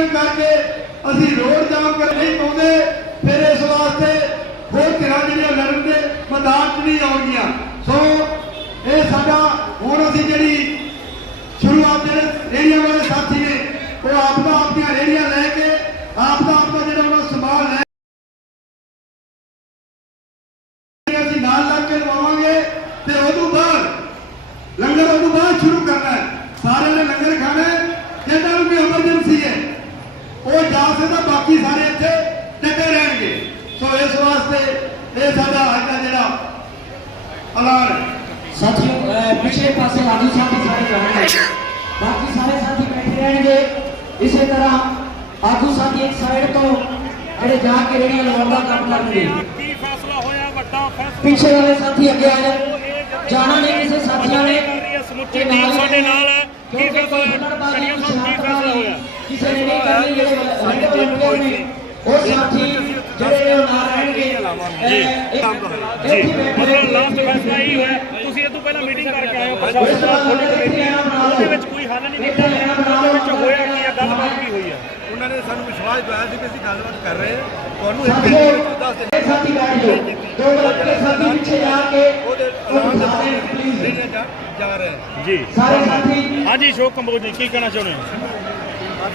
Meeting ਕਰਕੇ ਅਸੀਂ road ਜਾਮ ਕਰ ਨਹੀਂ ਪਾਉਂਦੇ। ਫਿਰ ਇਸ ਵਾਸਤੇ ਹੋਰ ਧਿਰਾਂ ਜਿਹੜੀਆਂ ਲੜਨ ਦੇ ਮੈਦਾਨ 'ਚ ਨਹੀਂ ਆਉਣਗੀਆਂ। ਸੋ ਇਹ ਸਾਡਾ, ਹੁਣ ਅਸੀਂ ਜਿਹੜੀ ਸ਼ੁਰੂਆਤ ਜਿਹੜੇ ਰੇੜੀਆਂ ਵਾਲੇ ਸਾਥੀ ਨੇ, ਉਹ ਆਪ ਦਾ ਆਪਣੀਆਂ ਰੇੜੀਆਂ ਲੈ ਕੇ, ਆਪ ਦਾ ਆਪਣਾ ਜਿਹੜਾ ਉਹਨਾਂ ਸਮਾਨ ਲੈ ਕੇ ਅਸੀਂ ਨਾਲ ਲੱਗ ਕੇ ਲਵਾਵਾਂਗੇ ਤੇ ਉਦੋਂ ਬਾਅਦ ਲੰਗਰ ਉਦੋਂ ਬਾਅਦ ਸ਼ੁਰੂ ਕਰਨਾ ਹੈ ਸਾਰਿਆਂ ਨੇ ਲੰਗਰ ਖਾਣਾ ਹੈ ਜਿਹਨਾਂ ਨੂੰ ਵੀ ਐਮਰਜੈਂਸੀ ਹੈ ਉਹ ਜਾ ਸਕਦਾ ਬਾਕੀ ਸਾਰੇ ਇੱਥੇ ਟਿਕੇ ਰਹਿਣਗੇ ਸੋ ਇਸ ਵਾਸਤੇ ਇਹ ਸਾਡਾ ਅੱਜ ਦਾ ਜਿਹੜਾ ਐਲਾਨ ਸਾਥੀਓ ਪਿਛਲੇ ਪਾਸੇ ਆਦੂ ਸਾਥੀ ਸਾਰੇ ਰਹਿਣਗੇ ਬਾਕੀ ਸਾਰੇ ਸਾਥੀ ਬੈਠੇ ਰਹਿਣਗੇ। ਇਸੇ ਤਰ੍ਹਾਂ ਆਦੂ ਸਾਥੀ ਇੱਕ ਸਾਈਡ ਤੋਂ ਜਿਹੜੇ ਜਾ ਕੇ ਰੇੜੀਆਂ ਲਵਾਉਣ ਦਾ ਕੰਮ ਕਰਨਗੇ। ਕੀ ਫੈਸਲਾ ਹੋਇਆ ਵੱਡਾ ਫੈਸਲਾ ਪਿੱਛੇ ਵਾਲੇ ਸਾਥੀ ਅੱਗੇ ਆ ਜਾਣ। ਜਾਣਾ ਨਹੀਂ ਕਿਸੇ ਸਾਥੀਆਂ ਨੇ। ਸਮੁੱਚੀ ਟੀਮ ਸਾਡੇ ਨਾਲ ਹੈ। ਕੀ ਫੈਸਲਾ ਸ਼ਰੀਆ ਸਾਹਿਬ ਕੀ ਫੈਸਲਾ ਹੋਇਆ? ਕਿਸੇ ਨੇ ਨਹੀਂ ਕਰਨੀ ਜਿਹੜੇ ਰੰਗ ਲੱਗੇ ਨੇ। ਉਹ ਸਾਥੀ ਜਿਹੜੇ ਨੇ ਉਹ ਨਾ ਰਹਿਣਗੇ ਜੀ ਅਹ ਜੀ ਇੱਥੇ ਬੈਠੇ ਮਤਲਬ ਲਾਸਟ ਫੈਸਲਾ ਇਹ ਹੋਇਆ ਤੁਸੀਂ ਇਹ ਤੋਂ ਪਹਿਲਾਂ ਮੀਟਿੰਗ ਕਰਕੇ ਆਏ ਹੋ ਪ੍ਰਸ਼ਾਸਨ ਨਾਲ ਤੁਹਾਡੀ ਕਮੇਟੀ ਉਹਦੇ ਵਿੱਚ ਕੋਈ ਹੱਲ ਨਹੀਂ ਨਿਕਲਿਆ ਉਹਦੇ ਵਿੱਚ ਹੋਇਆ ਕੀ ਹੈ ਗੱਲਬਾਤ ਕੀ ਹੋਈ ਹੈ ਉਹਨਾਂ ਨੇ ਸਾਨੂੰ ਵਿਸ਼ਵਾਸ ਦਿਵਾਇਆ ਸੀ ਕਿ ਅਸੀਂ ਗੱਲਬਾਤ ਕਰ ਰਹੇ ਹਾਂ ਤੁਹਾਨੂੰ ਇੱਕ ਸਾਥੀਓ ਮਿੰਟ ਦੱਸ ਦਿੰਦੇ ਇਹ ਸਾਥੀ ਬੈਠ ਜਾਓ ਦੋ ਲੱਗੇ ਸਾਥੀ ਪਿੱਛੇ ਜਾ ਕੇ ਉਹਦੇ ਪਲੀਜ਼ ਜਾ ਜਾ ਰਹੇ ਹਾਂ ਜੀ ਸਾਰੇ ਸਾਥੀ ਹਾਂਜੀ ਸ਼ੋਕ ਕੰਬੋਜ ਜੀ ਕੀ ਕਹਿਣਾ ਚਾਹੁੰਦੇ ਹੋ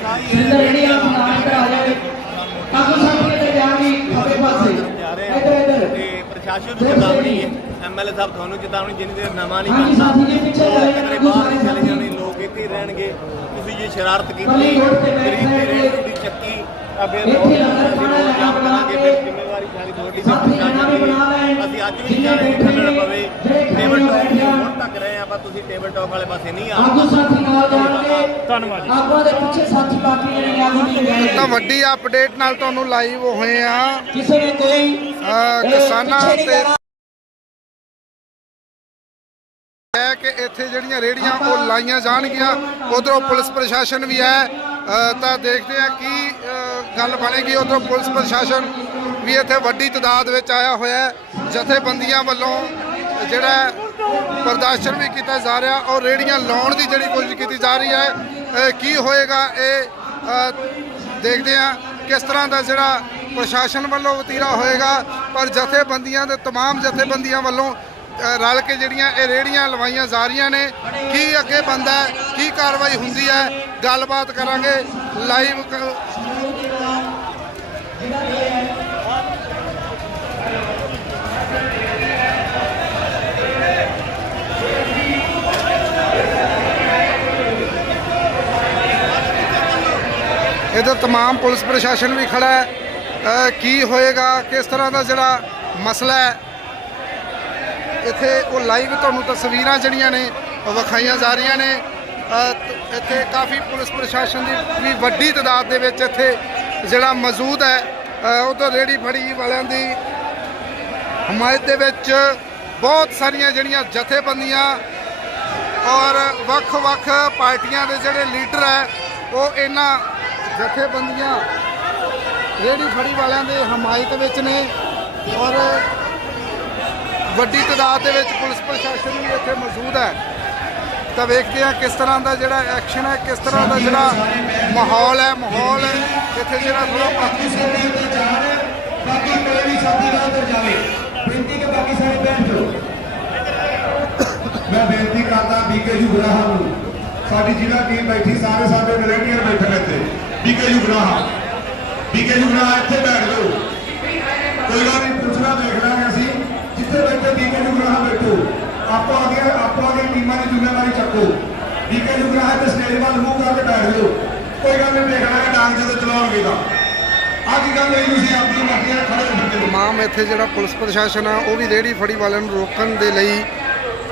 ਆਹੀ ਸਿੰਦਰ ਰੇੜੀਆਂ ਨਾਲ ਇੱਧਰ ਆ ਜਾਵੇ ਕਾਕੂ ਸਾਥੀ ਇੱਧਰ ਜਾਣਗੇ ਖੱਬੇ ਪਾਸੇ। ਇੱਧਰ ਇੱਧਰ। ਤੇ ਪ੍ਰਸ਼ਾਸਨ ਨੂੰ ਚੇਤਾਵਨੀ ਹੈ। ਐਮਐਲਏ ਸਾਹਿਬ ਤੁਹਾਨੂੰ ਚੇਤਾਵਨੀ ਜਿੰਨੀ ਦੇਰ ਨਵਾਂ ਨਹੀਂ ਬਣਦਾ ਕਿਤੇ ਬਾਹਰ ਨਹੀਂ ਚਲੇ ਜਾਣੇ ਲੋਕ ਇੱਥੇ ਹੀ ਰਹਿਣਗੇ। ਤੁਸੀਂ ਜੇ ਸ਼ਰਾਰਤ ਕੀਤੀ ਗਲੀ ਰੋਡ ਤੇ ਗਰੀਬ ਦੀ ਜਾਣਗੇ। ਚੱਕੀ ਆ ਇੱਥੇ ਰੋਡ ਕਰਾਂਗੇ ਕੇ ਫਿਰ ਜ਼ਿੰਮੇਵਾਰੀ ਸਾਰੀ ਵੀ। ਪ੍ਰਸ਼ਾਸਨ ਦੀ ਅਸੀਂ ਅੱਜ ਵੀ ਜਿੰਨੇ ਚਾਹੇ ਬੈਠੇ ਖੱਲੜ ਨੇ, ਪਵੇ ਜਿਹੜੇ ਟੇਬਲ ਖਾਣੇ ਟਾਕ ਬੈਠੇ ਆ। ਹੁਣ ਆਪਾਂ ਤੁਸੀਂ ਟੇਬਲ ਟਾਕ ਵਾਲੇ ਪਾਸੇ ਨਹੀਂ ਆ। ਆਗੂ ਸਾਥੀ ਨਾਲ ਜਾਣਗੇ। ਧੰਨਵਾਦ ਜੀ। ਆਗੂਆਂ ਦੇ ਪਿੱਛੇ ਸਾਥੀ ਬਾਕੀ ਜਿਹੜੇ ਆਗੂ ਨਹੀਂ ਤਾਂ ਜਾਣਗੇ। ਵੱਡੀ ਅਪਡੇਟ ਨਾਲ ਤੁਹਾਨੂੰ ਲਾਈਵ ਹੋਏ ਆ। ਕਿਸੇ ਨੇ ਕੋਈ ਕਿਸਾਨਾਂ ਤੇ। ਹੈ ਕਿ ਇੱਥੇ ਜਿਹੜੀਆਂ ਰੇੜੀਆਂ ਉਹ ਲਾਈਆਂ ਜਾਣਗੀਆਂ। ਉਧਰੋਂ ਪੁਲਿਸ ਪ੍ਰਸ਼ਾਸਨ ਵੀ ਹੈ। ਤਾਂ ਦੇਖਦੇ ਆ ਕੀ ਗੱਲ ਬਣੇਗੀ। ਉਧਰੋਂ ਪੁਲਿਸ ਪ੍ਰਸ਼ਾਸਨ ਵੀ ਇੱਥੇ ਵੱਡੀ ਤਾਦਾਦ ਵਿੱਚ ਆਇਆ ਹੋਇਆ ਹੈ। ਜਥੇਬੰਦੀਆਂ ਵੱਲੋਂ ਜਿਹੜਾ ਪ੍ਰਦਰਸ਼ਨ ਵੀ ਕੀਤਾ ਜਾ ਰਿਹਾ ਔਰ ਰੇੜੀਆਂ ਲਾਉਣ ਦੀ ਜਿਹੜੀ ਕੋਸ਼ਿਸ਼ ਕੀਤੀ ਜਾ ਰਹੀ ਹੈ ਅਹ ਕੀ ਹੋਏਗਾ ਇਹ ਅਹ ਦੇਖਦੇ ਆ ਕਿਸ ਤਰ੍ਹਾਂ ਦਾ ਜਿਹੜਾ ਪ੍ਰਸ਼ਾਸਨ ਵੱਲੋਂ ਵਤੀਰਾ ਹੋਏਗਾ ਪਰ ਜਥੇਬੰਦੀਆਂ ਦੇ तमाम ਜਥੇਬੰਦੀਆਂ ਵੱਲੋਂ ਅ, ਰਲ ਕੇ ਜਿਹੜੀਆਂ ਇਹ ਰੇੜੀਆਂ ਲਵਾਈਆਂ ਜਾ ਰਹੀਆਂ ਨੇ ਕੀ ਅੱਗੇ ਬੰਦਾ ਹੈ ਕੀ ਕਾਰਵਾਈ ਹੁੰਦੀ ਹੈ ਗੱਲਬਾਤ ਕਰਾਂਗੇ ਲਾਈਵ ਇਹਦਾ तमाम ਪੁਲਿਸ ਪ੍ਰਸ਼ਾਸਨ ਵੀ ਖੜਾ ਹੈ ਅ, ਕੀ ਹੋਏਗਾ ਕਿਸ ਤਰ੍ਹਾਂ ਦਾ ਜਿਹੜਾ ਮਸਲਾ ਹੈ ਇੱਥੇ ਉਹ ਲਾਈਵ ਤੁਹਾਨੂੰ ਤਸਵੀਰਾਂ ਜਿਹੜੀਆਂ ਨੇ ਉਹ ਵਿਖਾਈਆਂ ਜਾ ਰਹੀਆਂ ਨੇ ਅ, ਤ- ਇੱਥੇ ਕਾਫੀ ਪੁਲਿਸ ਪ੍ਰਸ਼ਾਸਨ ਦੀ ਵੀ ਵੱਡੀ ਤਾਦਾਦ ਦੇ ਵਿੱਚ ਇੱਥੇ ਜਿਹੜਾ ਮੌਜੂਦ ਹੈ ਅ, ਉਹ ਤੋਂ ਰੇੜੀ ਫੜੀ ਵਾਲਿਆਂ ਦੀ ਹਮਾਇਤ ਦੇ ਵਿੱਚ ਬਹੁਤ ਸਾਰੀਆਂ ਜਿਹੜੀਆਂ ਜਥੇਬੰਦੀਆਂ ਔਰ ਵੱਖ-ਵੱਖ ਪਾਰਟੀਆਂ ਦੇ ਜਿਹੜੇ ਲੀਡਰ ਹੈ ਉਹ ਇਹਨਾਂ ਜਥੇਬੰਦੀਆਂ ਰੇੜੀ ਫੜੀ ਵਾਲਿਆਂ ਦੇ ਹਮਾਇਤ ਵਿੱਚ ਨੇ ਔਰ ਵੱਡੀ ਤਾਦਾਦ ਦੇ ਵਿੱਚ ਪੁਲਿਸ ਪ੍ਰਸ਼ਾਸਨ ਵੀ ਇੱਥੇ ਮੌਜੂਦ ਹੈ। ਤਾਂ ਵੇਖਦੇ ਹਾਂ ਕਿਸ ਤਰ੍ਹਾਂ ਦਾ ਜਿਹੜਾ ਐਕਸ਼ਨ ਹੈ, ਕਿਸ ਤਰ੍ਹਾਂ ਦਾ ਜਿਹੜਾ ਮਾਹੌਲ ਹੈ, ਮਾਹੌਲ ਇੱਥੇ ਜਿਹੜਾ ਥੋੜਾ ਬਾਕੀ ਸਾਰੇ ਅੰਦਰ ਜਾਣ ਬਾਕੀ ਕੋਈ ਵੀ ਸਾਥੀ ਨਾ ਅੰਦਰ ਜਾਵੇ ਬੇਨਤੀ ਕਿ ਬਾਕੀ ਸਾਰੇ ਬੈਠ ਜਾਓ ਮੈਂ ਬੇਨਤੀ ਕਰਦਾ ਬੀਕੇ ਜੁਗਰਾਹਾ ਨੂੰ, ਸਾਡੀ ਜਿਹੜਾ ਟੀਮ ਬੈਠੀ, ਸਾਰੇ ਸਾਡੇ ਵਲੰਟੀਅਰ ਬੈਠੇ ਨੇ ਇੱਥੇ। ਬੀਕੇ ਜੁਗਰਾਹਾ ਬੀਕੇ ਜੁਗਰਾਹਾ ਇੱਥੇ ਬੈਠ ਜਾਓ। ਕੋਈ ਗੱਲ ਨਹੀਂ, ਪੁੱਛਣਾ ਦੇਖ ਲਾਂਗੇ ਅਸੀਂ। ਜਿੱਥੇ ਬੈਠੇ ਬੀਕੇ ਜੁਗਰਾਹਾ ਬੈਠੋ। ਆਪੋ ਆਗੇ ਆਪੋ ਆਗੇ ਟੀਮਾਂ ਦੀ ਜ਼ਿੰਮੇਵਾਰੀ ਚੱਕੋ। ਬੀਕੇ ਜੁਗਰਾਹਾ ਤੇ ਸਟੇਜ ਵੱਲ ਮੂੰਹ ਕਰਕੇ ਬੈਠ ਜਾਓ। ਕੋਈ ਗੱਲ ਨਹੀਂ ਦੇਖ ਲਾਂਗੇ ਡਾਂਗ ਜਦੋਂ ਚਲਾਉਣਗੇ ਤਾਂ। ਆਹ ਕੀ ਗੱਲ ਹੋਈ ਤੁਸੀਂ ਆਪਣੀ ਮਰਜ਼ੀ ਨਾਲ ਖੜੇ ਹੋ ਫਿਰਦੇ ਹੋ। ਤਮਾਮ ਇੱਥੇ ਜਿਹੜਾ ਪੁਲਿਸ ਪ੍ਰਸ਼ਾਸਨ ਆ, ਉਹ ਵੀ ਰੇੜੀ ਫੜੀ ਵਾਲਿਆਂ ਨੂੰ ਰੋਕਣ ਦੇ ਲਈ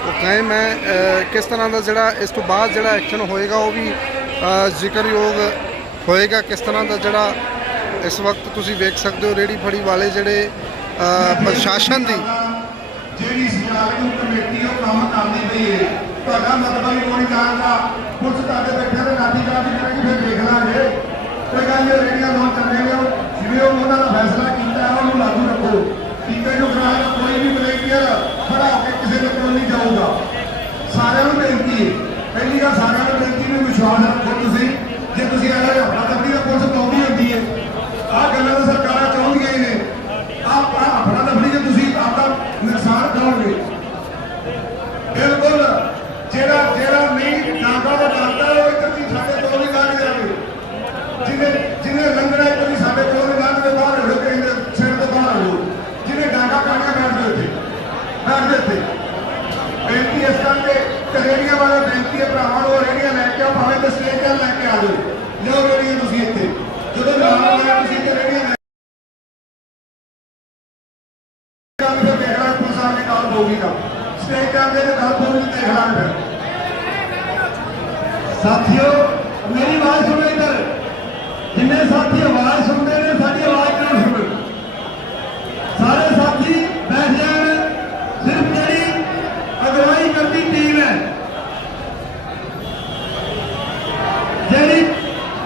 ਉਹ ਕਾਇਮ ਹੈ। ਕਿਸ ਤਰ੍ਹਾਂ ਦਾ ਜਿਹੜਾ ਇਸ ਤੋਂ ਬਾਅਦ ਜਿਹੜਾ ਐਕਸ਼ਨ ਹੋਏਗਾ, ਉਹ ਵੀ ਜ਼ਿਕਰਯੋਗ ਹੋਏਗਾ? ਕਿਸ ਤਰ੍ਹਾਂ ਦਾ ਜਿਹੜਾ ਇਸ ਵਕਤ ਤੁਸੀਂ ਵੇਖ ਸਕਦੇ ਹੋ ਰੇੜੀ ਫੜੀ ਵਾਲੇ ਜਿਹੜੇ ਪ੍ਰਸ਼ਾਸਨ ਦੀ? ਜਿਹੜੀ ਸੰਚਾਲਕ ਕਮੇਟੀ ਉਹ ਕੰਮ ਕਰਦੀ ਪਈ ਹੈ। ਤੁਹਾਡਾ ਮਤਲਬ ਕੋਈ ਜਾਣਦਾ ਪੁਲਿਸ ਤੁਹਾਡੇ ਬੈਠੇ ਤੇ ਲਾਠੀ ਚਾਰਜ ਕਰੇਗੀ, ਫਿਰ ਦੇਖ ਲਾਂਗੇ। ਕੋਈ ਗੱਲ ਨਹੀਂ ਰੇਡੀਆਂ ਲਾਉਣ ਚੱਲੇ ਜਿਵੇਂ ਉਹਨਾਂ ਦਾ ਫੈਸਲਾ ਕੀਤਾ, ਉਹਨੂੰ ਲਾਗੂ ਰੱਖੋ ਟੀਕੇ ਨੂੰ ਗ੍ਰਾਹਕ ਕੋਈ ਵੀ ਵਲੰਟੀਅਰ ਖੜਾ ਹੋ ਕੇ ਕਿਸੇ ਦੇ ਕੋਲ ਨਹੀਂ ਜਾਊਗਾ ਸਾਰਿਆਂ ਨੂੰ ਬੇਨਤੀ ਹੈ ਪਹਿਲੀ ਗੱਲ ਸਾਰਿਆਂ ਨੂੰ ਬੇਨਤੀ ਨੂੰ ਵਿਸ਼ਵਾਸ ਰੱਖੋ ਤੁਸੀਂ ਜੇ ਤੁਸੀਂ ਇਹਨਾਂ ਦੇ ਹਫੜਾ ਤੱਕੜੀ ਦਾ ਪੁਲਿਸ ਬੇਨਤੀ ਹੈ ਭਰਾਵਾਂ ਨੂੰ ਉਹ ਰੇੜੀਆਂ ਲੈ ਕੇ ਆਓ ਭਾਵੇਂ ਤੇ ਸਟੇਜ ਤੇ ਲੈ ਕੇ ਆ ਜਾਓ ਲਿਆਓ ਰੇੜੀਆਂ ਤੁਸੀਂ ਇੱਥੇ ਜਦੋਂ ਨਾਮ ਆਇਆ ਤੁਸੀਂ ਇੱਥੇ ਰੇੜੀਆਂ ਲੈ ਕੰਮ ਫਿਰ ਦੇਖਣਾ ਪੁਲਿਸ ਸਾਹਿਬ ਦੀ ਗੱਲ ਹੋਊਗੀ ਤਾਂ ਸਟੇਜ ਤੇ ਆਉਂਦੇ ਤੇ ਗੱਲ ਹੋਊਗੀ ਦੇਖ ਲਾਂਗੇ ਫਿਰ ਸਾਥੀਓ ਮੇਰੀ ਆਵਾਜ਼ ਸੁਣੋ ਇੱਧਰ ਜਿੰਨੇ ਸਾਥੀ ਆਵਾਜ਼ ਸੁਣਦੇ ਨੇ ਸਾਡੀ ਆਵਾਜ਼ ਕਿਉਂ ਸੁਣੋ ਸਾਰੇ ਸਾਥੀ ਬੈਠ ਜਾਣ ਸਿਰਫ ਜਿਹੜੀ ਅਗਵਾਈ ਕਰਦੀ ਟੀਮ ਹੈ ਜਿਹੜੀ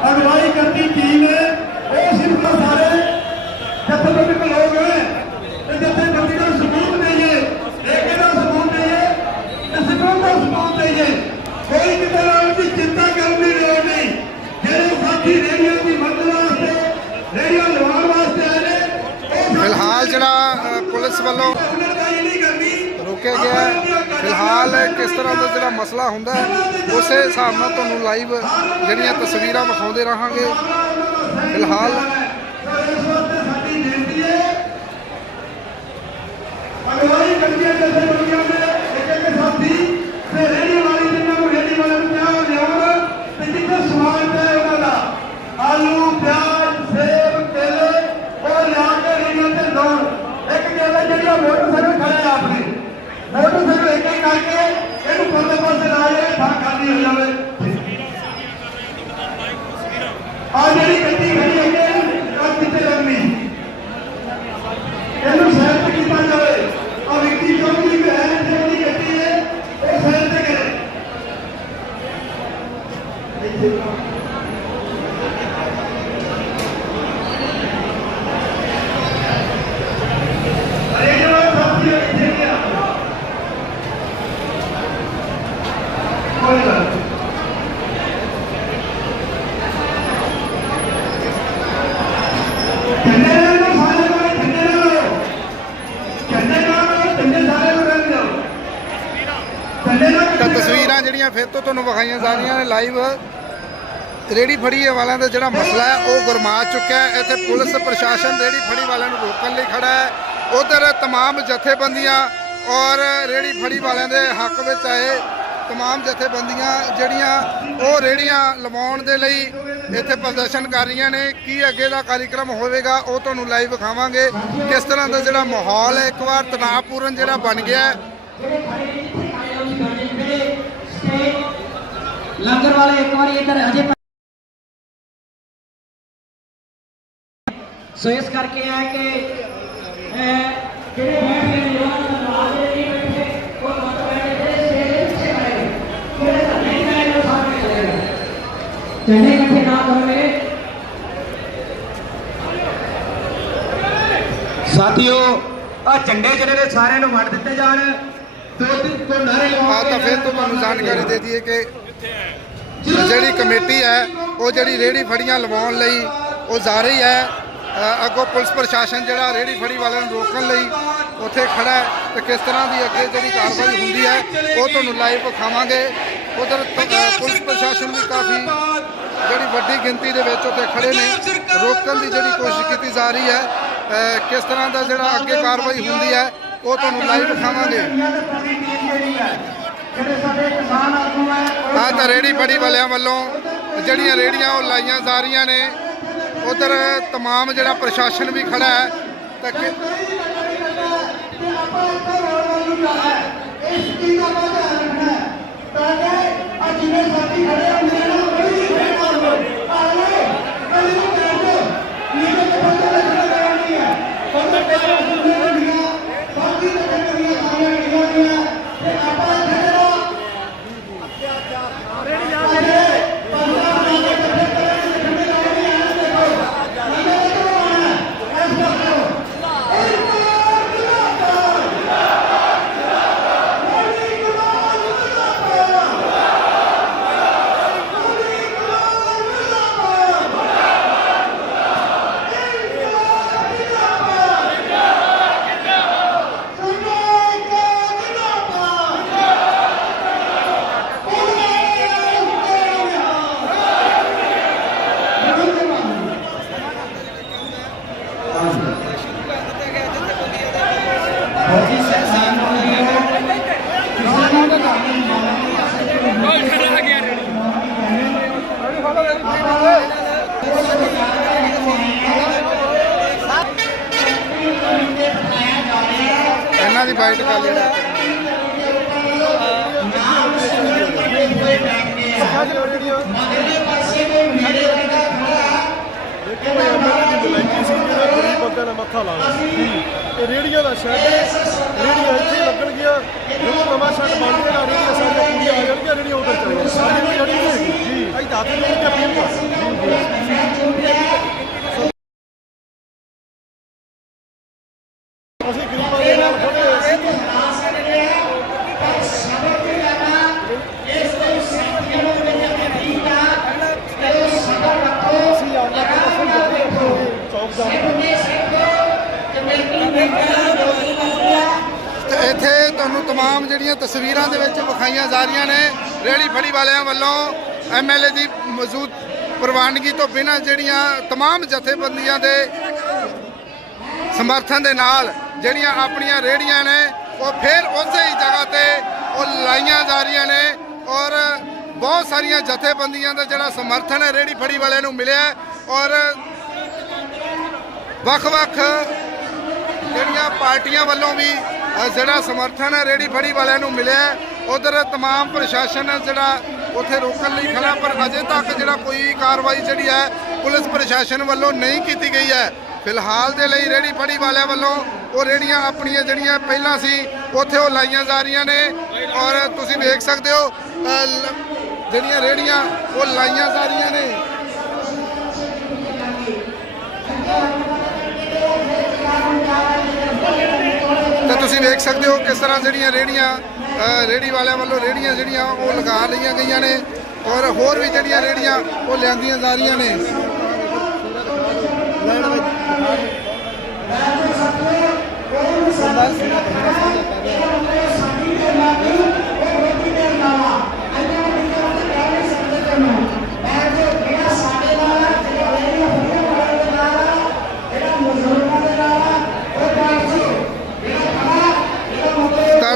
ਅਗਵਾਈ ਕਰਦੀ ਟੀਮ ਹੈ ਉਹ ਸਿਰਫ ਸਾਰੇ ਜਥੇਬੰਦਕ ਲੋਕ ਹੈ ਤੇ ਜਥੇਬੰਦੀ ਦਾ ਸਬੂਤ ਦੇਈਏ ਇਹ ਕਿਹਦਾ ਸਬੂਤ ਦੇਈਏ ਤੇ ਸਬੂਤ ਦਾ ਸਬੂਤ ਦੇਈਏ ਕੋਈ ਕਿਤੇ ਨਾਲ ਦੀ ਚਿੰਤਾ ਕਰਨ ਦੀ ਲੋੜ ਨਹੀਂ ਜਿਹੜੇ ਸਾਥੀ ਰੇਡੀਓ ਦੀ ਮਦਦ ਵਾਸਤੇ ਰੇਡੀਓ ਲਵਾਉਣ ਵਾਸਤੇ ਆਏ ਨੇ ਉਹ ਸਾਥੀ ਫਿਲਹਾਲ ਜਿਹੜਾ ਅ, ਪੁਲਿਸ ਵੱਲੋਂ ਹੁਨਰਦਾਰੀ ਨਹੀਂ ਕਰਨੀ ਰੋਕਿਆ ਗਿਆ ਫਿਲਹਾਲ ਕਿਸ ਤਰ੍ਹਾਂ ਦਾ ਜਿਹੜਾ ਮਸਲਾ ਹੁੰਦਾ ਉਸੇ ਹਿਸਾਬ ਨਾਲ ਤੁਹਾਨੂੰ ਲਾਈਵ ਜਿਹੜੀਆਂ ਤਸਵੀਰਾਂ ਵਿਖਾਉਂਦੇ ਰਹਾਂਗੇ। ਫਿਲਹਾਲ ਇਸ ਵਾਸਤੇ ਸਾਡੀ ਬੇਨਤੀ ਹੈ ਅਗਵਾਈ ਕਰਦੀਆਂ ਜਥੇ ਬੰਦੀਆਂ ਦੇ ਇੱਕ ਇੱਕ ਸਾਥੀ ਤੇ ਰੇੜੀ ਵਾਲੀ ਜਿੰਨਾਂ ਨੂੰ ਰੇੜੀ ਵਾਲੇ ਨੂੰ ਕਿਹਾ ਲਿਆਉਣ ਤੇ ਜਿੱਥੇ ਸਮਾਨ ਪਿਆ ਉਹਨਾਂ ਦਾ ਆਲੂ ਪਿਆਜ਼ ਸੇਬ ਕੇਲੇ ਉਹ ਲਿਆ ਕੇ ਰੇੜੀਆਂ ਤੇ ਲਾਉਣ ਇੱਕ ਕਹਿੰਦਾ ਜਿਹੜੀਆਂ ਮੋਟਰਸਾਈਕਲ ਖੜੇ ਆ ਆਪਣੇ ਮੋਟਰਸਾਈਕਲ ਇੱਕ ਇੱਕ ਕਰਕੇ ਇਹਨੂੰ ਪਰਲੇ ਪਾਸੇ ਲਾ ਜਾਏ ਥਾਂ ਖਾਲੀ ਹੋ ਜਾਵੇ ਆ ਜਿਹੜੀ ਗੱਡੀ ਖੜੀ ਹੈਗੀ ਹੈ ਆ ਕਿੱਥੇ ਲੱਗਣੀ ਇਹਨੂੰ ਸਾਈਡ ਤੇ ਕੀਤਾ ਜਾਵੇ ਆ ਵਿਅਕਤੀ ਚੌਂਕੀ ਵੀ ਹੈ ਜਿਹੜੀ ਗੱਡੀ ਹੈ ਉਹ ਸਾਈਡ ਤੇ ਕਰੇ ਅਰੇ ਜਿਹੜਾ ਸਾਥੀ ਹੈ ਇੱਥੇ ਗਿਆ ਕੋਈ ਗੱਲ ਨਹੀਂ। ਝੰਡੇ ਨਾਲ ਲਓ ਸਾਰੇ ਕੋਲ ਝੰਡੇ ਨਾਲ ਲਓ ਝੰਡੇ ਨਾਲ ਲਓ ਝੰਡੇ ਸਾਰੇ ਨੂੰ ਰਹਿਣ ਦਿਓ ਝੰਡੇ ਨਾਲ ਤਾਂ ਤਸਵੀਰਾਂ ਜਿਹੜੀਆਂ ਫਿਰ ਤੋਂ ਤੁਹਾਨੂੰ ਵਿਖਾਈਆਂ ਜਾ ਰਹੀਆਂ ਨੇ ਲਾਈਵ ਰੇੜੀ ਫੜੀ ਵਾਲਿਆਂ ਦਾ ਜਿਹੜਾ ਮਸਲਾ ਹੈ ਉਹ ਗਰਮਾ ਚੁੱਕਿਆ ਹੈ ਇੱਥੇ ਪੁਲਿਸ ਪ੍ਰਸ਼ਾਸਨ ਰੇੜੀ ਫੜੀ ਵਾਲਿਆਂ ਨੂੰ ਰੋਕਣ ਲਈ ਖੜਾ ਹੈ ਉਧਰ तमाम ਜਥੇਬੰਦੀਆਂ ਔਰ ਰੇੜੀ ਫੜੀ ਵਾਲਿਆਂ ਦੇ ਹੱਕ ਵਿੱਚ ਆਏ तमाम ਜਥੇਬੰਦੀਆਂ ਜਿਹੜੀਆਂ ਉਹ ਰੇੜੀਆਂ ਲਵਾਉਣ ਦੇ ਲਈ ਇੱਥੇ ਪ੍ਰਦਰਸ਼ਨ ਕਰ ਰਹੀਆਂ ਨੇ ਕੀ ਅੱਗੇ ਦਾ ਕਾਰਜਕ੍ਰਮ ਹੋਵੇਗਾ ਉਹ ਤੁਹਾਨੂੰ ਲਾਈਵ ਵਿਖਾਵਾਂਗੇ ਕਿਸ ਤਰ੍ਹਾਂ ਦਾ ਜਿਹੜਾ ਮਾਹੌਲ ਹੈ ਇੱਕ ਵਾਰ ਤਣਾਅਪੂਰਨ ਜਿਹੜਾ ਬਣ ਗਿਆ ਲੰਗਰ ਵਾਲੇ ਇੱਕ ਵਾਰੀ ਇੱਧਰ ਅਜੇ ਸੋ ਇਸ ਕਰਕੇ ਹੈ ਕਿ ਜਿਹੜੇ ਬੈਠ ਗਏ ਨੇ ਉਹਨਾਂ ਦਾ ਨਵਾਜ਼ ਨਹੀਂ ਬੈਠੇ ਉਹ ਮਤ ਬੈਠੇ ਜਿਹੜੇ ਸਟੇਜ ਦੇ ਪਿੱਛੇ ਖੜੇ ਨੇ ਜਿਹੜੇ ਤਾਂ ਨਹੀਂ ਖੜੇ ਨੇ। ਉਹ ਸਾਹਮਣੇ ਚਲੇ ਗਏ ਝੰਡੇ ਇਕੱਠੇ ਨਾ ਕਰੋਗੇ। ਸਾਥੀਓ ਆ ਝੰਡੇ ਜਿਹੜੇ ਨੇ ਸਾਰਿਆਂ ਨੂੰ ਵੰਡ ਦਿੱਤੇ ਜਾਣ। ਦੋ ਤਿੰਨ ਕੋ ਨਾਰੇ ਆ ਤਾਂ ਫਿਰ ਤੋਂ ਤੁਹਾਨੂੰ ਜਾਣਕਾਰੀ ਦੇ ਦਈਏ ਕਿ ਜਿਹੜੀ ਕਮੇਟੀ ਹੈ ਉਹ ਜਿਹੜੀ ਰੇੜੀ ਫੜੀਆਂ ਲਵਾਉਣ ਲਈ ਉਹ ਜਾ ਰਹੀ ਹੈ ਅੱਗੋਂ ਪੁਲਿਸ ਪ੍ਰਸ਼ਾਸਨ ਜਿਹੜਾ ਰੇੜੀ ਫੜੀ ਵਾਲਿਆਂ ਨੂੰ ਰੋਕਣ ਲਈ ਉੱਥੇ ਖੜਾ ਹੈ ਤੇ ਕਿਸ ਤਰ੍ਹਾਂ ਦੀ ਅੱਗੇ ਜਿਹੜੀ ਕਾਰਵਾਈ ਹੁੰਦੀ ਹੈ ਉਹ ਤੁਹਾਨੂੰ ਲਾਈਵ ਵਿਖਾਵਾਂਗੇ। ਉਧਰ ਪੁਲਿਸ ਪ੍ਰਸ਼ਾਸਨ ਵੀ ਕਾਫੀ ਜਿਹੜੀ ਵੱਡੀ ਗਿਣਤੀ ਦੇ ਵਿੱਚ ਉੱਥੇ ਖੜੇ ਨੇ। ਰੋਕਣ ਦੀ ਜਿਹੜੀ ਕੋਸ਼ਿਸ਼ ਕੀਤੀ ਜਾ ਰਹੀ ਹੈ ਕਿਸ ਤਰ੍ਹਾਂ ਦਾ ਜਿਹੜਾ ਅੱਗੇ ਕਾਰਵਾਈ ਹੁੰਦੀ ਹੈ ਉਹ ਤੁਹਾਨੂੰ ਲਾਈਵ ਵਿਖਾਵਾਂਗੇ। ਜਿਹੜੇ ਸਾਡੇ ਕਿਸਾਨ ਆਗੂ ਹੈ ਆ ਤਾਂ ਰੇੜੀ ਫੜੀ ਵਾਲਿਆਂ ਵੱਲੋਂ ਜਿਹੜੀਆਂ ਰੇੜੀਆਂ ਉਹ ਲਾਈਆਂ ਜਾ ਰਹੀਆਂ ਨੇ ਉਧਰ तमाम ਜਿਹੜਾ ਪ੍ਰਸ਼ਾਸਨ ਵੀ ਖੜਾ ਹੈ ਤਾਂ ਕਿ ਆਪਾਂ ਇੱਥੇ ਰੋਣ ਵਾਲੀ ਗੱਲ ਹੈ ਇਸ ਚੀਜ਼ ਦਾ ਬਹੁਤ ਧਿਆਨ ਰੱਖਣਾ ਹੈ ਤਾਂ ਕਿ ਆ ਜਿਵੇਂ ਸਾਥੀ ਖੜੇ ਆ 아, 버디 ਮੱਥਾ ਲਾਣਾ ਇਹ ਰੇੜੀਆਂ ਦਾ ਸ਼ੈੱਡ ਰੇੜੀਆਂ ਇੱਥੇ ਲੱਗਣਗੀਆਂ। ਜਦੋਂ ਨਵਾਂ ਸ਼ੈੱਡ ਬਣ ਜਾਏਗਾ ਰੇੜੀਆਂ ਸਾਰੀਆਂ ਪੂਰੀਆਂ ਆ ਜਾਣਗੀਆਂ ਰੇੜੀਆਂ ਉਧਰ ਚਲੇ ਸਾਰੀ ਰੇੜੀ ਨਹੀਂ ਜੀ। ਅਸੀਂ ਦੱਸ ਦਿੰਦੇ ਵਾਲਿਆਂ ਵੱਲੋਂ ਐਮਐਲਏ ਦੀ ਮੌਜੂਦ ਪ੍ਰਵਾਨਗੀ ਤੋਂ ਬਿਨਾਂ ਜਿਹੜੀਆਂ तमाम ਜਥੇਬੰਦੀਆਂ ਦੇ ਸਮਰਥਨ ਦੇ ਨਾਲ ਜਿਹੜੀਆਂ ਆਪਣੀਆਂ ਰੇੜੀਆਂ ਨੇ ਉਹ ਫਿਰ ਉਸੇ ਹੀ ਜਗ੍ਹਾ ਤੇ ਉਹ ਲਾਈਆਂ ਜਾ ਰਹੀਆਂ ਨੇ ਔਰ ਬਹੁਤ ਸਾਰੀਆਂ ਜਥੇਬੰਦੀਆਂ ਦਾ ਜਿਹੜਾ ਸਮਰਥਨ ਹੈ ਰੇੜੀ ਫੜੀ ਵਾਲਿਆਂ ਨੂੰ ਮਿਲਿਆ ਹੈ ਔਰ ਵੱਖ-ਵੱਖ ਜਿਹੜੀਆਂ ਪਾਰਟੀਆਂ ਵੱਲੋਂ ਵੀ ਅ, ਜਿਹੜਾ ਸਮਰਥਨ ਹੈ ਰੇੜੀ ਫੜੀ ਵਾਲਿਆਂ ਨੂੰ ਮਿਲਿਆ ਉਧਰ तमाम ਪ੍ਰਸ਼ਾਸਨ ਹੈ ਜਿਹੜਾ ਉੱਥੇ ਰੋਕਣ ਲਈ ਖੜਾ ਪਰ ਅਜੇ ਤੱਕ ਜਿਹੜਾ ਕੋਈ ਕਾਰਵਾਈ ਜਿਹੜੀ ਹੈ ਪੁਲਿਸ ਪ੍ਰਸ਼ਾਸਨ ਵੱਲੋਂ ਨਹੀਂ ਕੀਤੀ ਗਈ ਹੈ ਫਿਲਹਾਲ ਦੇ ਲਈ ਰੇੜੀ ਫੜੀ ਵਾਲਿਆਂ ਵੱਲੋਂ ਉਹ ਰੇੜੀਆਂ ਆਪਣੀਆਂ ਜਿਹੜੀਆਂ ਪਹਿਲਾਂ ਸੀ ਉੱਥੇ ਉਹ ਲਾਈਆਂ ਜਾ ਰਹੀਆਂ ਨੇ ਔਰ ਤੁਸੀਂ ਵੇਖ ਸਕਦੇ ਹੋ ਅ, ਲ- ਜਿਹੜੀਆਂ ਰੇੜੀਆਂ ਉਹ ਲਾਈਆਂ ਜਾ ਰਹੀਆਂ ਨੇ ਤਾਂ ਤੁਸੀਂ ਵੇਖ ਸਕਦੇ ਹੋ ਕਿਸ ਤਰ੍ਹਾਂ ਜਿਹੜੀਆਂ ਰੇੜੀਆਂ ਅ, ਰੇੜੀ ਵਾਲਿਆਂ ਵੱਲੋਂ ਰੇੜੀਆਂ ਜਿਹੜੀਆਂ ਉਹ ਲਗਾ ਲਈਆਂ ਗਈਆਂ ਨੇ ਔਰ ਹੋਰ ਵੀ ਜਿਹੜੀਆਂ ਰੇੜੀਆਂ ਉਹ ਲਿਆਂਦੀਆਂ ਜਾ ਰਹੀਆਂ ਨੇ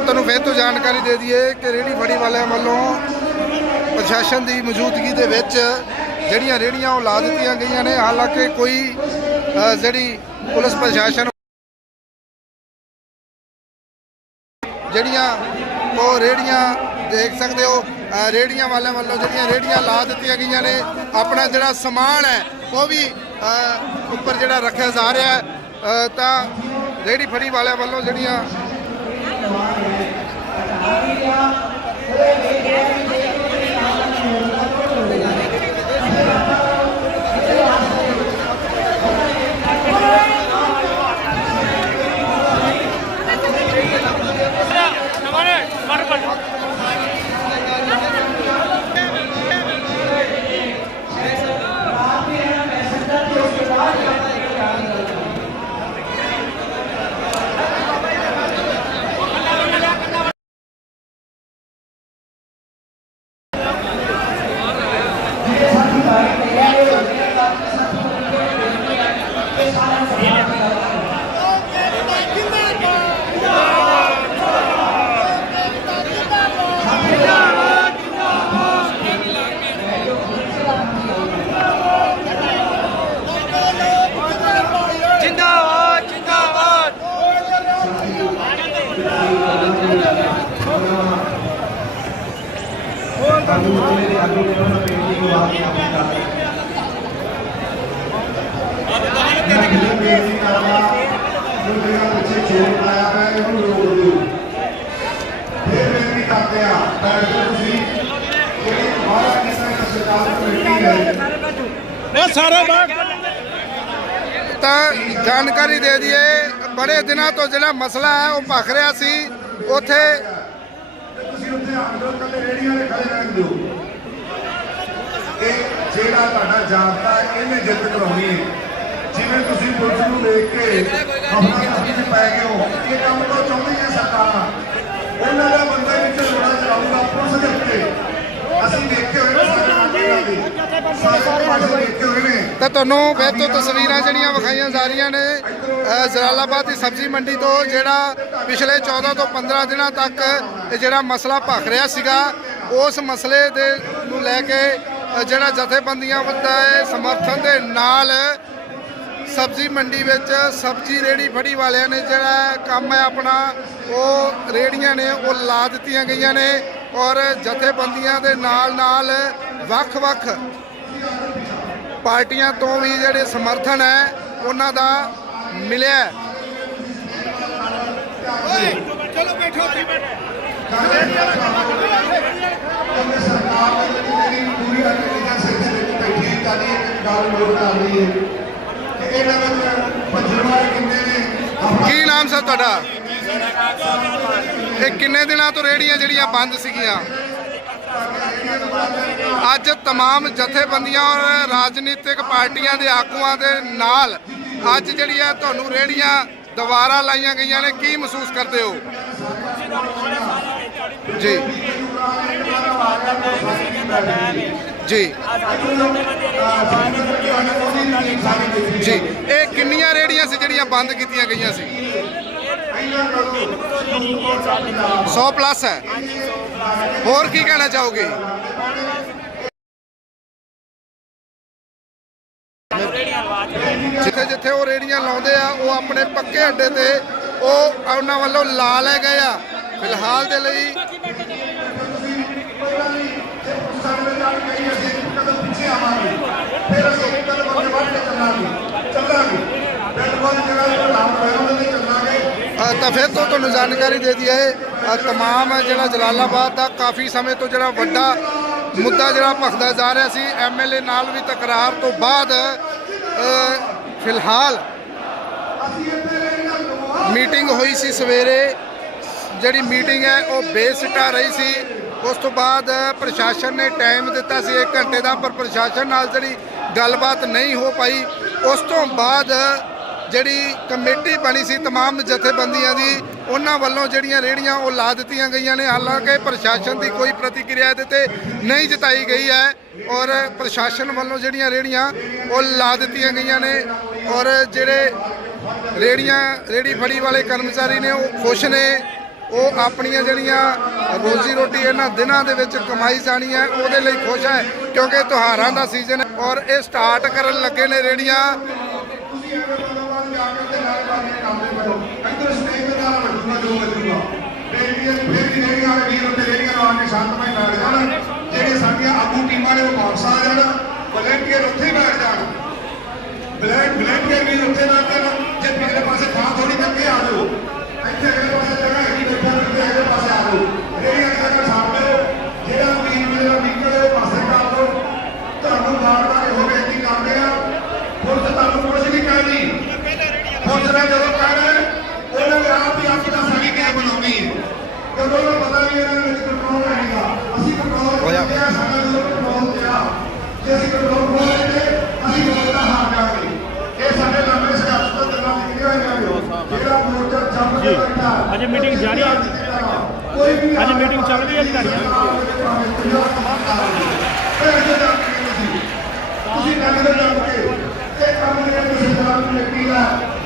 ਤੁਹਾਨੂੰ ਫਿਰ ਤੋਂ ਜਾਣਕਾਰੀ ਦੇ ਦਈਏ ਕਿ ਰੇੜੀ ਫੜੀ ਵਾਲਿਆਂ ਵੱਲੋਂ ਪ੍ਰਸ਼ਾਸਨ ਦੀ ਮੌਜੂਦਗੀ ਦੇ ਵਿੱਚ ਜਿਹੜੀਆਂ ਰੇੜੀਆਂ ਉਹ ਲਾ ਦਿੱਤੀਆਂ ਗਈਆਂ ਨੇ। ਹਾਲਾਂਕਿ ਕੋਈ ਜਿਹੜੀ ਪੁਲਿਸ ਪ੍ਰਸ਼ਾਸਨ ਜਿਹੜੀਆਂ ਉਹ ਰੇੜੀਆਂ ਦੇਖ ਸਕਦੇ ਹੋ ਅ, ਰੇੜੀਆਂ ਵਾਲਿਆਂ ਵੱਲੋਂ ਜਿਹੜੀਆਂ ਰੇੜੀਆਂ ਲਾ ਦਿੱਤੀਆਂ ਗਈਆਂ ਨੇ ਆਪਣਾ ਜਿਹੜਾ ਸਮਾਨ ਹੈ ਉਹ ਵੀ ਉੱਪਰ ਜਿਹੜਾ ਰੱਖਿਆ ਜਾ ਰਿਹਾ ਤਾਂ ਰੇੜੀ ਫੜੀ ਵਾਲਿਆਂ ਵੱਲੋਂ ਜਿਹੜੀਆਂ ਬੇਨਤੀ ਕਰਦਾ ਜੋ ਜਿਹੜਾ ਪਿੱਛੇ ਚੋਰ ਆਇਆ ਹੈ ਇਹਨੂੰ ਰੋਕ ਦਿਓ ਫਿਰ ਬੇਨਤੀ ਕਰਦੇ ਆ ਬੈਠ ਜਾਓ ਤੁਸੀਂ ਜਿਹੜੀ ਦੁਬਾਰਾ ਕਿਸੇ ਦਾ ਸਰਕਾਰ ਕਮੇਟੀ ਹੈ ਸਾਰੇ ਬਾਹਰ। ਤਾਂ ਜਾਣਕਾਰੀ ਦੇ ਦਈਏ, ਬੜੇ ਦਿਨਾਂ ਤੋਂ ਜਿਹੜਾ ਮਸਲਾ ਹੈ, ਉਹ ਭਖ ਰਿਹਾ ਸੀ। ਉੱਥੇ ਤੁਸੀਂ ਉੱਥੇ ਆਂਦੋ ਕੱਲੇ ਰੇੜੀਆਂ ਦੇ ਖੜੇ ਜਿਹੜਾ ਤੁਹਾਡਾ ਜਾਬਤਾ ਇਹਨੇ ਜਿੱਤ ਕਰਾਉਣੀ ਹੈ। ਜਿਵੇਂ ਤੁਸੀਂ ਪੁਲਿਸ ਨੂੰ ਦੇਖ ਕੇ ਆਪਣਾ ਸਾਥੀ ਚ ਪੈ ਗਏ ਹੋ ਇਹ ਕੰਮ ਤਾਂ ਚਾਹੁੰਦੀ ਹੈ ਸਰਕਾਰ। ਉਹਨਾਂ ਦਾ ਬੰਦਾ ਵਿੱਚ ਲੋੜਾ ਚਲਾਊਗਾ ਪੁਲਿਸ ਦੇ ਉੱਤੇ। ਅਸੀਂ ਦੇਖੇ ਹੋਏ ਤਾਂ ਤੁਹਾਨੂੰ ਫਿਰ ਤੋਂ ਤਸਵੀਰਾਂ ਜਿਹੜੀਆਂ ਵਿਖਾਈਆਂ ਜਾ ਰਹੀਆਂ ਨੇ ਜਲਾਲਾਬਾਦ ਦੀ ਸਬਜ਼ੀ ਮੰਡੀ ਤੋਂ ਜਿਹੜਾ ਪਿਛਲੇ 14 ਤੋਂ 15 ਦਿਨਾਂ ਤੱਕ ਜਿਹੜਾ ਮਸਲਾ ਭਖ ਰਿਹਾ ਸੀਗਾ ਉਸ ਮਸਲੇ ਦੇ ਨੂੰ ਲੈ ਕੇ ਜਿਹੜਾ ਜਥੇਬੰਦੀਆਂ ਹੈ ਸਮਰਥਨ ਦੇ ਨਾਲ ਸਬਜ਼ੀ ਮੰਡੀ ਵਿੱਚ ਸਬਜ਼ੀ ਰੇੜੀ ਫੜੀ ਵਾਲਿਆਂ ਨੇ ਜਿਹੜਾ ਕੰਮ ਹੈ ਆਪਣਾ ਉਹ ਰੇੜੀਆਂ ਨੇ ਉਹ ਲਾ ਦਿੱਤੀਆਂ ਗਈਆਂ ਨੇ ਔਰ ਜਥੇਬੰਦੀਆਂ ਦੇ ਨਾਲ ਨਾਲ ਵੱਖ-ਵੱਖ ਪਾਰਟੀਆਂ ਤੋਂ ਵੀ ਜਿਹੜੇ ਸਮਰਥਨ ਹੈ ਉਹਨਾਂ ਦਾ ਮਿਲਿਆ ਹੈ। ਕਿਉਂਕਿ ਸਰਕਾਰ ਬੈਠੀ ਹੈ ਤਾਂ ਇੱਕ ਗੱਲ ਨੋਟ ਕਰ ਰਹੀ ਹੈ ਕਿ ਇਹਨਾਂ ਵਿੱਚ ਭੱਜਣ ਵਾਲੇ ਕਿੰਨੇ ਨੇ ਆਪਣਾ ਕੀ ਨਾਮ ਸਰ ਤੁਹਾਡਾ ਇਹ ਕਿੰਨੇ ਦਿਨਾਂ ਤੋਂ ਰੇੜੀਆਂ ਜਿਹੜੀਆਂ ਬੰਦ ਸੀਗੀਆਂ ਅੱਜ तमाम ਜਥੇਬੰਦੀਆਂ ਔਰ ਰਾਜਨੀਤਿਕ ਪਾਰਟੀਆਂ ਦੇ ਆਗੂਆਂ ਦੇ ਨਾਲ ਅੱਜ ਜਿਹੜੀ ਹੈ ਤੁਹਾਨੂੰ ਰੇੜੀਆਂ ਦੁਬਾਰਾ ਲਾਈਆਂ ਗਈਆਂ ਨੇ ਕੀ ਮਹਿਸੂਸ ਕਰਦੇ ਹੋ ਜੀ ਜੀ। ਜੀ। ਇਹ ਕਿੰਨੀਆਂ ਰੇੜੀਆਂ ਸੀ ਜਿਹੜੀਆਂ ਬੰਦ ਕੀਤੀਆਂ ਗਈਆਂ ਸੀ? 100 ਪਲੱਸ ਹੈ। ਹੋਰ ਕੀ ਕਹਿਣਾ ਚਾਹੋਗੇ? ਜਿੱਥੇ ਜਿੱਥੇ ਉਹ ਰੇੜੀਆਂ ਲਾਉਂਦੇ ਆ, ਉਹ ਆਪਣੇ ਪੱਕੇ ਅੱਡੇ ਤੇ ਉਹ ਉਹਨਾਂ ਵੱਲੋਂ ਲਾ ਲਏ ਗਏ ਆ। ਫਿਲਹਾਲ ਦੇ ਲਈ ਆਵਾਂਗੇ। ਫਿਰ ਅਸੀਂ ਕੇ ਚੱਲਾਂਗੇ। ਚੱਲਾਂਗੇ। ਬਿਲਕੁਲ ਤੇ ਚੱਲਾਂਗੇ। ਅ, ਤਾਂ ਫਿਰ ਤੋਂ ਤੁਹਾਨੂੰ ਜਾਣਕਾਰੀ ਦੇ ਦਈਏ ਤਮਾਮ ਜਿਹੜਾ ਜਲਾਲਾਬਾਦ ਦਾ ਕਾਫੀ ਸਮੇਂ ਤੋਂ ਜਿਹੜਾ ਵੱਡਾ ਮੁੱਦਾ ਜਿਹੜਾ ਭਖਦਾ ਜਾ ਰਿਹਾ ਸੀ ਐਮਐਲਏ ਨਾਲ ਵੀ ਤਕਰਾਰ ਤੋਂ ਬਾਅਦ ਫਿਲਹਾਲ ਮੀਟਿੰਗ ਹੋਈ ਸੀ ਸਵੇਰੇ। ਜਿਹੜੀ ਮੀਟਿੰਗ ਹੈ ਉਹ ਬੇਸਿੱਟਾ ਰਹੀ ਸੀ। ਉਸ ਤੋਂ ਬਾਅਦ ਪ੍ਰਸ਼ਾਸਨ ਨੇ ਟਾਈਮ ਦਿੱਤਾ ਸੀ 1 ਘੰਟੇ ਦਾ ਪਰ ਪ੍ਰਸ਼ਾਸਨ ਨਾਲ ਜਿਹੜੀ ਗੱਲਬਾਤ ਨਹੀਂ ਹੋ ਪਾਈ ਉਸ ਤੋਂ ਬਾਅਦ ਜਿਹੜੀ ਕਮੇਟੀ ਬਣੀ ਸੀ तमाम ਜਥੇਬੰਦੀਆਂ ਦੀ ਉਹਨਾਂ ਵੱਲੋਂ ਜਿਹੜੀਆਂ ਰੇੜੀਆਂ ਉਹ ਲਾ ਦਿੱਤੀਆਂ ਗਈਆਂ ਨੇ ਹਾਲਾਂਕਿ ਪ੍ਰਸ਼ਾਸਨ ਦੀ ਕੋਈ ਪ੍ਰਤੀਕਿਰਿਆ ਇਹਦੇ ਤੇ ਨਹੀਂ ਜਤਾਈ ਗਈ ਹੈ ਔਰ ਪ੍ਰਸ਼ਾਸਨ ਵੱਲੋਂ ਜਿਹੜੀਆਂ ਰੇੜੀਆਂ ਉਹ ਲਾ ਦਿੱਤੀਆਂ ਗਈਆਂ ਨੇ ਔਰ ਜਿਹੜੇ ਰੇੜੀਆਂ ਰੇੜੀ ਫੜੀ ਵਾਲੇ ਕਰਮਚਾਰੀ ਨੇ ਉਹ ਖੁਸ਼ ਨੇ ਉਹ ਆਪਣੀਆਂ ਜਿਹੜੀਆਂ ਰੋਜ਼ੀ ਰੋਟੀ ਇਹਨਾਂ ਦਿਨਾਂ ਦੇ ਵਿੱਚ ਕਮਾਈ ਜਾਣੀ ਹੈ, ਉਹਦੇ ਲਈ ਖੁਸ਼ ਹੈ, ਕਿਉਂਕਿ ਤਿਉਹਾਰਾਂ ਦਾ ਸੀਜ਼ਨ ਹੈ ਔਰ ਇਹ ਸਟਾਰਟ ਕਰਨ ਲੱਗੇ ਨੇ ਰੇੜੀਆਂ। ਜਿਹੜੇ ਸਾਡੀਆਂ ਆਗੂ ਟੀਮਾਂ ਨੇ ਉਹ ਵਾਪਸ ਆ ਜਾਣ ਵਲੰਟੀਅਰ ਉੱਥੇ ਬੈਠ ਜਾਣ ਬਲੈਕ ਵਲੰਟੀਅਰ ਵੀ ਉੱਥੇ ਨਾ ਕਰਨ ਜੇ ਪਿਛਲੇ ਪਾਸੇ ਥਾਂ ਥੋੜੀ ਕਰਕੇ ਆ ਜਾਓ ਇੱਥੇ ਅਗਲੇ ਪਾਸੇ ਜਗ੍ਹਾ ਹੈਗੀ ਬੈਠਣ ਨੂੰ ਤੇ ਅਗਲੇ ਪਾਸੇ ਆ ਜਾਓ ਰੇਡੀਓ ਦੀ ਜਗ੍ਹਾ ਛੱਡ ਦਿਓ ਜਿਹੜਾ ਵੀਰ ਮੇਰਾ ਨਿਕਲੇ ਉਹ ਪਾਸੇ ਕਰ ਦਿਓ ਤੁਹਾਨੂੰ ਵਾਰ-ਵਾਰ ਇਹੋ ਬੇਨਤੀ ਕਰਦੇ ਆ ਪੁਲਿਸ ਤੁਹਾਨੂੰ ਕੁਝ ਨਹੀਂ ਕਹਿਣੀ ਪੁਲਿਸ ਨੇ ਜਦੋਂ ਕਹਿਣਾ ਉਹਨਾਂ ਨੇ ਆਪ ਹੀ ਆਪਣਾ ਸਾਡੀ ਕੈਬ ਬਣਾਉਣੀ ਹੈ ਕਿਉਂਕਿ ਉਹਨਾਂ ਨੂੰ ਪਤਾ ਵੀ ਇਹਨਾਂ ਦੇ ਵਿੱਚ ਕੰਟਰੋਲ ਹੈਗਾ ਅਸੀਂ ਕੰਟਰੋਲ ਕਰਦੇ ਆ ਸਾਡਾ ਜਦੋਂ ਕੰਟਰੋਲ ਤੇ ਆ ਜੇ ਅਸੀਂ ਕੰਟਰੋਲ ਖੋਲ ਲੈਂਦੇ ਅਸੀਂ ਵੋਟ ਦਾ ਹਾਰ ਜਾਵਾਂਗੇ ਇਹ ਸਾਡੇ ਲੰਬੇ ਸੰਘਰਸ਼ ਤੋਂ ਗੱਲਾਂ ਨਿਕਲੀਆਂ ਹੋਈਆਂ ਨੇ ਜਿਹੜਾ ਮੋਰਚਾ ਜੰਮ ਕੇ ਬੈਠਾ ਹੈ, ਅਜੇ meeting ਜਾਰੀ ਹੈ। ਕੋਈ ਵੀ ਅੱਜ meeting ਚੱਲ ਰਹੀ ਹੈ ਅਧਿਕਾਰੀਆਂ ਤੁਸੀਂ ਕੰਮ ਦੇ ਲੱਗ ਕੇ ਇਹ ਕੰਮ ਦੇ ਕਿਸੇ ਤਰ੍ਹਾਂ ਦੀ ਲੱਗੀ ਦਾ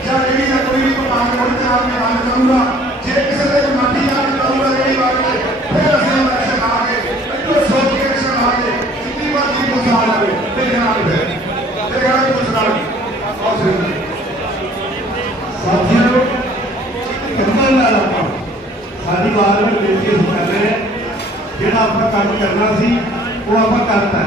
ਜਾਂ ਜਿਹੜੀ ਦਾ ਕੋਈ ਵੀ ਕੰਮ ਹੋਣ ਤੇ ਆਪ ਮੈਂ ਗੱਲ ਕਰੂੰਗਾ ਜੇ ਕਿਸੇ ਦੇ ਮਾਟੀ ਆ ਕੇ ਕਰੂੰਗਾ ਜਿਹੜੀ ਵਾਰ ਫਿਰ ਅਸੀਂ ਇਲੈਕਸ਼ਨ ਆ ਗਏ ਇੱਕੋ ਸੋਚ ਕੇ ਇਲੈਕਸ਼ਨ ਆ ਗਏ ਜਿੰਨੀ ਵਾਰ ਜੀ ਮੁਸਾ ਲਵੇ ਤੇ ਜਨਾਬ ਫਿਰ ਤੇ ਗਾਣਾ ਮੁਸਾ ਲਵੇ ਸਾਥੀਓ ਕੰਮਲ ਨਾਲ ਆਪਾਂ ਸਾਡੀ ਵਾਰ ਵਿੱਚ ਬੇਨਤੀ ਕਰ ਰਹੇ ਜਿਹੜਾ ਆਪਾਂ ਕੰਮ ਕਰਨਾ ਸੀ ਉਹ ਆਪਾਂ ਕਰਤਾ